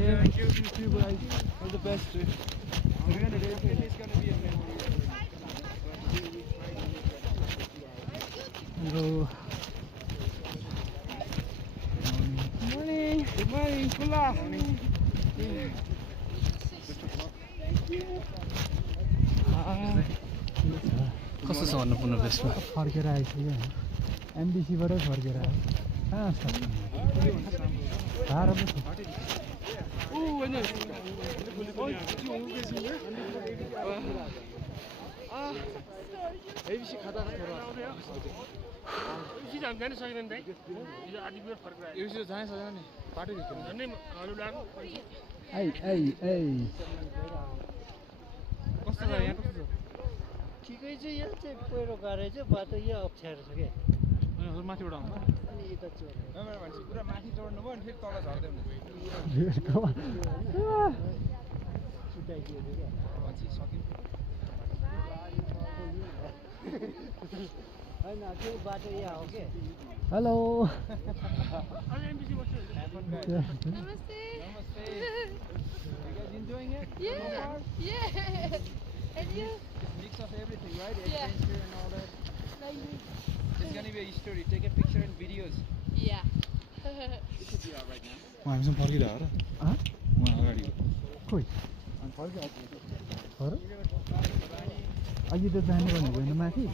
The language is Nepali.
Thank you guys. All the best. It's gonna be a memory. Hello. Morning. Good morning. Kula. कस्तो छ अन्नपूर्ण प्लेसमा फर्केर आइसक्यो एमबिसीबाटै फर्केर आयो कहाँ छ साह्रो पो छ ABC खाता छोरा ABC जान सक्दैन दाइ यो आधी बेर फर्केर आयो ABC जानै सक्दैन नि पार्टी देखिन झन्डै अरू लाग्नु ऐ कस्तो छ यहाँ कस्तो छ ठिकै छ यहाँ चाहिँ पहिरो गाह्रो चाहिँ बाटो यो अप्ठ्यारो छ क्या अनि माथिबाट आउँछ अनि यता चोर्नु मान्छे पुरा माथि चढ्नु भयो अनि फेरि तल झर्दै हुनु छुट्याइदियो क्या पछि सक्यो होइन त्यो बाटो यहाँ हो क्या हेलो अझ एमबिसी बस्छु Namaste. Namaste. You guys enjoying it? Yeah. And you? Mix of everything, right? Yeah. Adventure and all that. Like you? It's gonna be a story. Take a picture and videos. Yeah. It should be alright now. हामीसँग फर्किरहेको र उहाँ अगाडि खोइ And for that, अघि त जाने भनेको होइन माथि